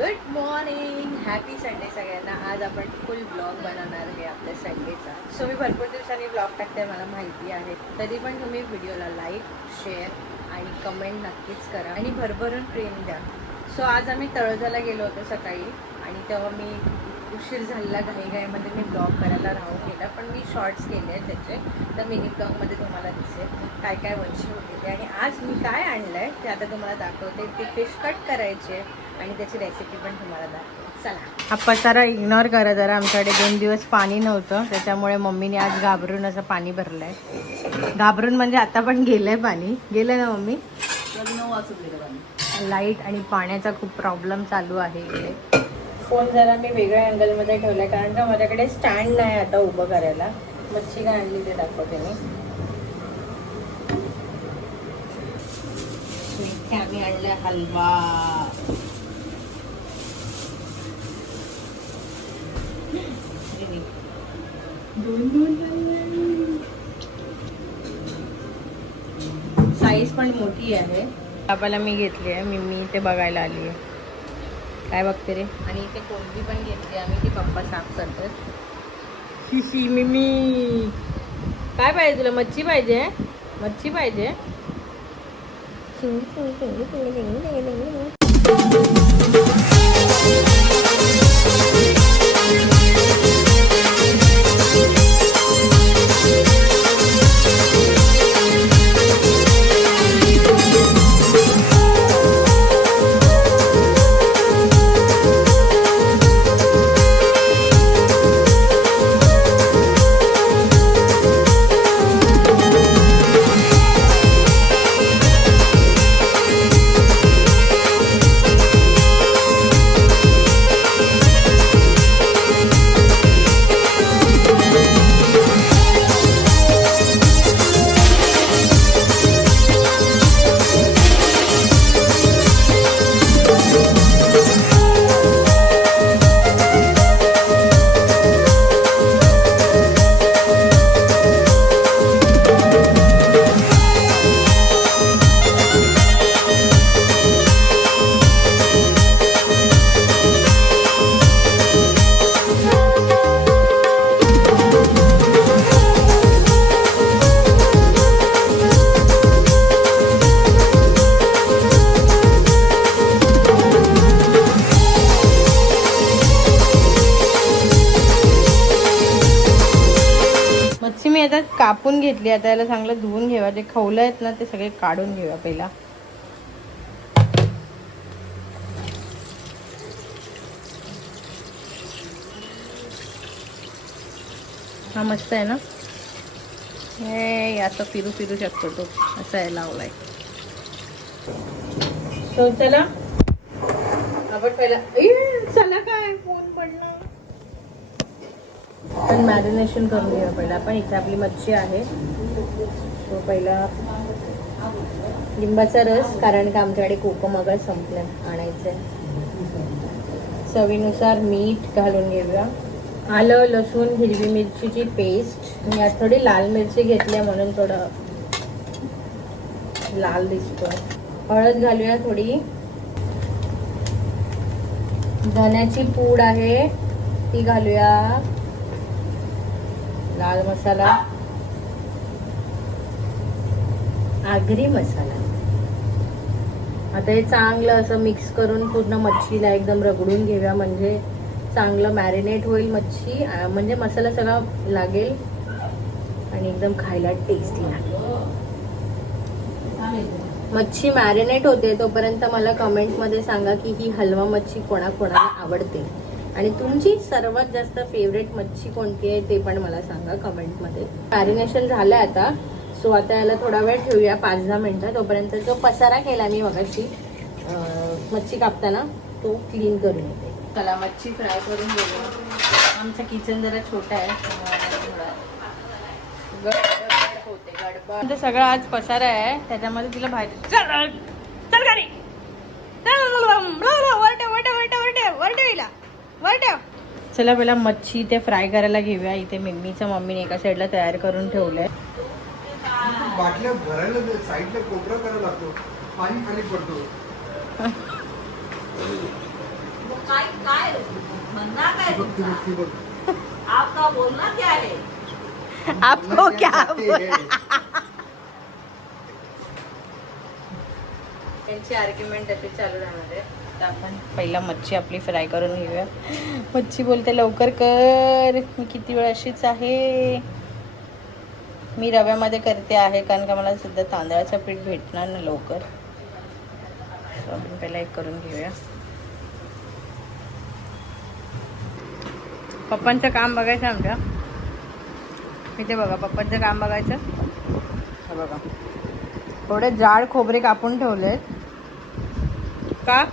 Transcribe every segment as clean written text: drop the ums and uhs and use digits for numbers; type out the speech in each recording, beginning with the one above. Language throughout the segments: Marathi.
गुड मॉर्निंग, हॅपी संडे सगळ्यांना. आज आपण फुल ब्लॉग बनवणार आहे आपल्या संडेचा. सो मी भरपूर दिवसांनी ब्लॉग टाकते, मला माहिती आहे. तरी पण तुम्ही व्हिडिओला लाईक, शेअर आणि कमेंट नक्कीच करा आणि भरभरून प्रेम द्या. सो आज आम्ही तळोजाला गेलो होतो सकाळी आणि तेव्हा मी उशीर झालेला घाईघाईमध्ये मी ब्लॉग करायला राहून गेला, पण मी शॉर्ट्स केले आहेत त्याचे, तर मिनी ब्लॉगमध्ये तुम्हाला दिसेल काय काय वंशी होते ते. आणि आज मी काय आणलं आहे ते आता तुम्हाला दाखवते. ते फिश कट करायचे आणि त्याची रेसिपी पण तुम्हाला दाखवते. चला, हा पसारा इग्नोर करा जरा. आमच्याकडे 2 दिवस पाणी नव्हतं, त्याच्यामुळे मम्मीने आज घाबरून असं पाणी भरलं आहे. घाबरून म्हणजे आता पण गेलं आहे पाणी. गेलं ना मम्मी? 9 वाजता गेलं पाणी. लाईट आणि पाण्याचा खूप प्रॉब्लेम चालू आहे इकडे. फोन जरा मी वेगळ्या अँगलमध्ये ठेवला आहे कारण का माझ्याकडे स्टँड नाही आता उभं करायला. मच्छी काय आणली ते दाखवते मी. इथे आम्ही आणलाय हलवा. साईज पण मोठी आहे. आपल्याला मी घेतली आहे, मी ते बघायला आली आहे. काय बघते रे? आणि इथे कोलंबी पण घेतली आम्ही, ती पप्पा साफ करतात. ही मिमी, काय पाहिजे तुला? मच्छी पाहिजे? मच्छी पाहिजे? मी आता कापून घेतली. आता याला चांगलं धुवून घेऊया. जे खवलं आहेत ना ते सगळे काढून घेऊया पहिला. हा मस्त आहे ना, हे असं फिरू फिरू शकतो तो, असं आहे लावलाय. सो चला आपण पहिला चला काय फोन पडला. पण मॅरिनेशन करून घेऊया पहिला आपण. इथे आपली मच्छी आहे. सो पहिला लिंबाचा रस, कारण का आमच्याकडे कोकम अगर संपलं आणायचं. चवीनुसार मीठ घालून घेऊया. आलं, लसूण, हिरवी मिरचीची पेस्ट. मी आज थोडी लाल मिरची घेतली आहे म्हणून थोडं लाल दिसतोय. हळद घालूया थोडी. धण्याची पूड आहे ती घालूया. लाल मसाला, आगरी मसाला. आता हे चांगलं असं मिक्स करून पूर्ण मच्छीला एकदम रगडून घेऊया, म्हणजे चांगलं मॅरिनेट होईल मच्छी, म्हणजे मसाला सगळा लागेल आणि एकदम खायला टेस्टी लागेल. मच्छी मॅरिनेट होते तोपर्यंत मला कमेंटमध्ये सांगा की ही हलवा मच्छी कोणाकोणाला आवडते आणि तुमची सर्वात जास्त फेवरेट मच्छी कोणती आहे ते पण मला सांगा कमेंटमध्ये. मॅरिनेशन झालं आता. सो आता याला थोडा वेळ ठेवूया, 5-10 मिनिटं. तोपर्यंत जो पसारा केला मी मगाशी मच्छी कापताना तो क्लीन करून येते. चला मच्छी फ्राय करून घेऊया. आमचं किचन जरा छोटं आहे, गडबड. सगळं आज पसारा आहे, त्याच्यामध्ये तिला भाजी. चल गाडी, चला पहिला मच्छी ते फ्राय करायला घेऊया. इथे मिम्मीचं मम्मीने एका साईडला तयार करून ठेवलंय. बाटल्या भरायला साईडला कोपरा करायला लागतो, पाणी खाली पडतो. काय काय म्हणणार काय ती बघ ती बघ ती बघ आपका बोलना क्या है आपको क्या त्यांची आर्ग्युमेंट अशी चालू राहणार आहे. आता आपण पहिला मच्छी आपली फ्राय करून घेऊया. मच्छी बोलते लवकर कर, मी किती वेळ अशीच आहे. मी रव्यामध्ये करते आहे कारण का मला सध्या तांदळाचं पीठ भेटणार ना लवकर. So आपण पहिला एक करून घेऊया. पप्पांचं काम बघायचं आमच्या इथे बघा. पप्पांचं काम बघायचं. हे बघा थोडे जाड खोबरे कापून ठेवलेत. का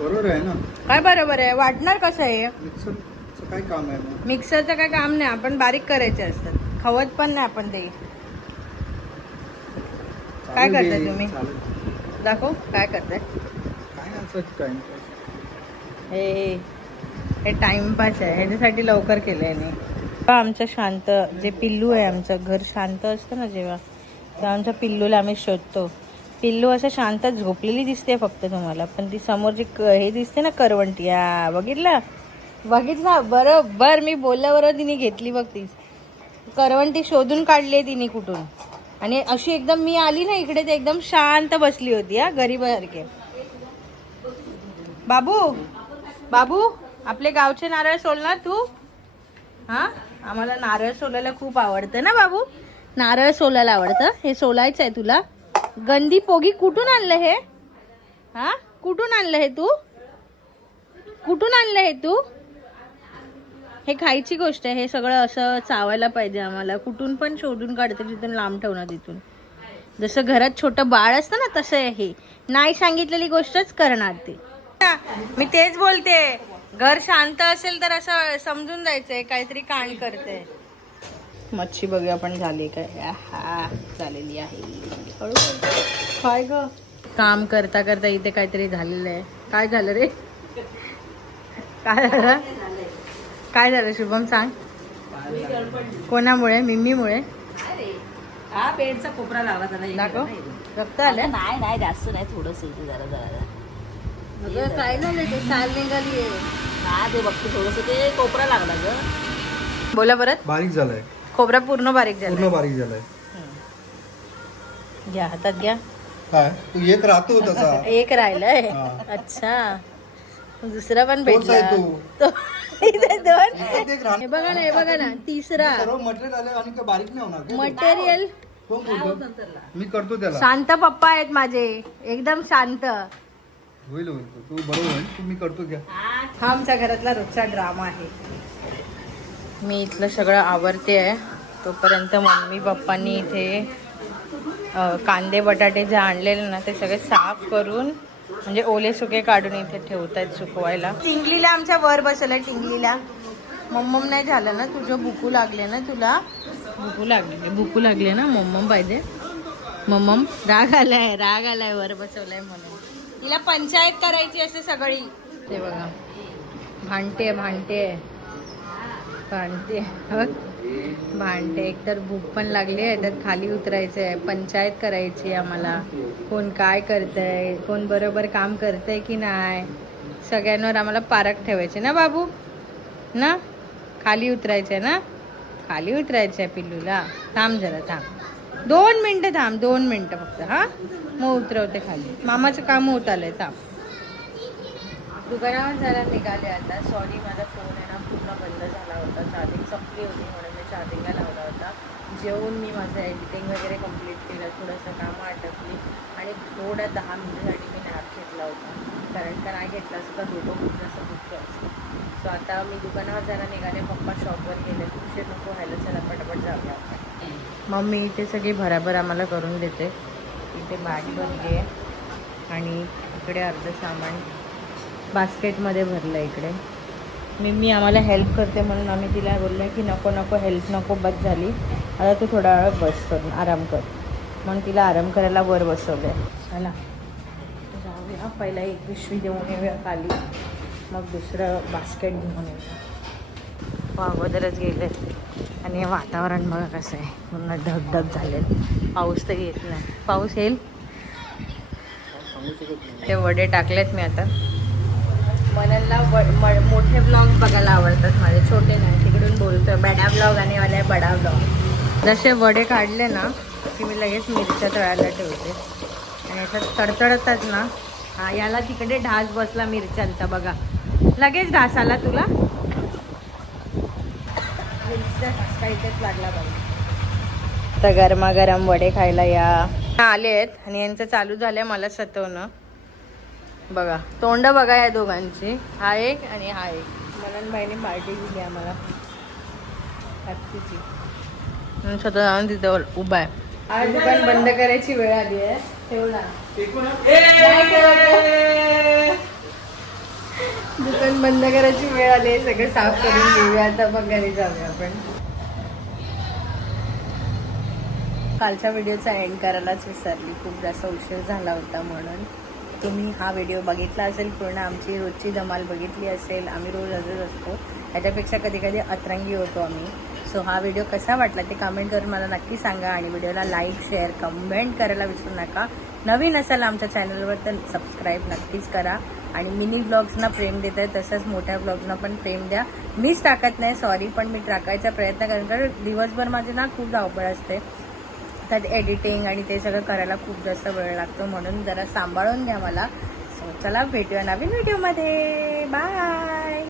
बरोबर आहे ना. काय बरोबर आहे? वाटणार कसं आहे? मिक्सरचं काय काम आहे मग? मिक्सरचं काय काम नाही. आपण बारीक करायचे असतात. खवत पण नाही आपण ते. काय चालेल करताय बे, तुम्ही? चालेल. दाखव काय करताय. काय असं टाइमपास. हे टाइमपास आहे. ह्याच्यासाठी लवकर केलं आहे नाही. आमचं शांत जे पिल्लू आहे, आमचं घर शांत असतं ना जेव्हा, तेव्हा आमच्या पिल्लूला आम्ही शोधतो. पिल्लू असं शांत झोपलेली दिसते फक्त तुम्हाला, पण ती समोरची हे दिसते ना करवंटी. बघितलं बरोबर मी बोलल्याबरोबर तिने घेतली बघ. ती करवंटी शोधून काढली आहे तिने कुठून. आणि अशी एकदम मी आली ना इकडे ते एकदम शांत बसली होती. गरीबासारखे. बाबू बाबू आपले गावचे नारळ सोलणार तू? हा आम्हाला नारळ सोलायला खूप आवडतं ना बाबू. नारळ सोलायला आवडतं. हे सोलायचं आहे तुला. गंदी पोगी कुठून आणलं हे? हा कुठून आणलं हे तू? कुठून आणलं हे तू? हे खायची गोष्ट आहे. हे सगळं असं चावायला पाहिजे आम्हाला. कुठून पण शोधून काढते तिथून लांब ठेवणार. तिथून जसं घरात छोटं बाळ असतं ना तसं आहे हे. नाही सांगितलेली गोष्टच करणार ते. मी तेच बोलते. घर शांत असेल तर असं समजून जायचंय काहीतरी कांड करते. मच्छी बघूया आपण झाली काय. हा झालेली आहे. काय ग काम करता करता इथे काहीतरी झालेलं आहे. काय झालं रे? काय झालं? काय झालं शुभम सांग. कोणामुळे? मिम्मीमुळे? हा पेटचा कोपरा लागला त्याला. दाखव. रक्त आलं? नाही जास्त नाही, थोडंच येते जरा जरा. अगं काय झालं? ते साल निघाली. हा ते बघते थोडस ते कोपरा लागला ग. बोला परत. बारीक झालाय. खोबरा पूर्ण बारीक पूर्ण झाला. बारीक झालाय. घ्या हातात घ्या. काय तू एक राहतो तसा. एक राहिलंय. हा. अच्छा दुसरा पण तोच आहे भेटला. तू. इथे दोन. एक एक राहतो. हे बघा ना तिसरा सर्व मटेरियल आलं आणि काय बारीक नाही होणार का? मटेरियल. कोण बोलतो? मी करतो त्याला. शांत पप्पा आहेत माझे. एकदम शांत. होईल होईल तू बरोबर होईल. तू मी करतो घ्या. हा आमच्या घरातला रोजचा ड्रामा आहे. मी इथलं सगळं आवरते आहे. तोपर्यंत मम्मी पप्पांनी इथे कांदे बटाटे जे आणलेले ना ते सगळे साफ करून म्हणजे ओले सुके काढून इथे ठेवतायत सुकवायला. टिंगलीला आमच्या वर बसवलंय. टिंगलीला मम्मम नाही झालं ना तुझं? भुकू लागले ना तुला? भुकू लागले ना? मम्मम पाहिजे. मम्मम राग आलाय वर बसवलाय म्हणून. तिला पंचायत करायची असते सगळी. ते बघा भांडते एकतर भूक पण लागली आहे, त्यात खाली उतरायचं आहे, पंचायत करायची आम्हाला. कोण काय करतंय, कोण बरोबर काम करतंय की नाही, सगळ्यांवर आम्हाला पारख ठेवायचे ना बाबू ना. खाली उतरायचं आहे ना. खाली उतरायचं आहे पिल्लूला. थांब जरा थांब. 2 मिनटं थांब. 2 मिनटं फक्त. हा मग उतरवते खाली. मामाचं काम होत आलंय. थांब. दुकानावर जरा निघाले आता. सॉरी माझा फोन आहे ना पूर्ण बंद झाला होता. चार्जिंग संपली होती म्हणून मी चार्जिंगला लावला होता. जेवून मी माझं एडिटिंग वगैरे कंप्लीट केलं. थोडंसं कामं आटपली आणि थोडा 10 मिनिटासाठी मी नॅप घेतला होता. कारण का नाही घेतला असं तर डोकं खूप जास्त दुखलं असतं. सो आता मी दुकानावर जरा निघाले. पप्पा शॉपवर गेले. उशीर नको व्हायला. चला पटापट जाऊया. मम्मी इथे सगळी भराभर आम्हाला करून देते. इथे बॅग भरली आहे आणि इकडे अर्ध सामान बास्केटमध्ये भरलं. इकडे मी आम्हाला हेल्प करते म्हणून आम्ही तिला बोललो की नको हेल्प नको, बस झाली आता तू थोडा वेळ बस करून आराम कर. म्हणून तिला आराम करायला वर बसवलं आहे. चला जाऊया. पहिला एक पिशवी देऊन येऊया खाली, मग दुसरं बास्केट घेऊन येऊया. अगोदरच गेले आणि हे वातावरण बघा कसं आहे. पूर्ण ढगढग झाले. पाऊस तर येत नाही. पाऊस येईल. ते वडे टाकलेत मी आता. मननला मोठे ब्लॉग बघायला आवडतात माझे, छोटे नाही. तिकडून बोलतोय बडा ब्लॉग आणि वाले बडा ब्लॉग. जसे वडे काढले ना की मी लगेच मिरच्या तळायला ठेवते आणि याच्यात तडतडतात ना. हा याला तिकडे ढास बसला मिरच्यांचा बघा, लगेच ढास आला तुला. मिरचीचा ढास काही इथेच लागला बघा. तर गरमागरम वडे खायला या आले आहेत आणि यांचं चालू झालंय मला सतवणं. बघा तोंड बघा या दोघांची, हा एक आणि हा एक. मननबाईने पार्टी दिली आम्हाला पॅप्सीची. स्वतः जाऊन तिथं उभा आहे. आज दुकान बंद करायची वेळ आली आहे. ठेवला दुकान बंद करायची वेळ आली आहे. सगळं साफ करून घेऊया आता, मग घरी जाऊया आपण. कालच्या व्हिडिओचा एंड करायलाच विसरली, खूप जास्त उशीर झाला होता म्हणून. तुम्ही हा व्हिडिओ बघितला असेल पूर्ण, आमची रोजची धमाल बघितली असेल. आम्ही रोज असंच असतो, त्याच्यापेक्षा कधी कधी अतरंगी होतो आम्ही. सो हा व्हिडिओ कसा वाटला ते कमेंट करून मला नक्की सांगा आणि व्हिडिओला लाईक शेअर कमेंट करायला विसरू नका. नवीन असाल आमच्या चॅनलवर तर सबस्क्राईब नक्कीच करा आणि मिनी ब्लॉग्सना प्रेम देत आहे तसंच मोठ्या ब्लॉग्सना पण प्रेम द्या. मीच टाकत नाही सॉरी, पण मी टाकायचा प्रयत्न करेन कारण दिवसभर माझी ना खूप धावपळ असते. त्यात एडिटिंग आणि ते सगळं करायला खूप जास्त वेळ लागतो, म्हणून जरा सांभाळून घ्या मला. सो चला भेटूया नवीन व्हिडिओमध्ये. बाय.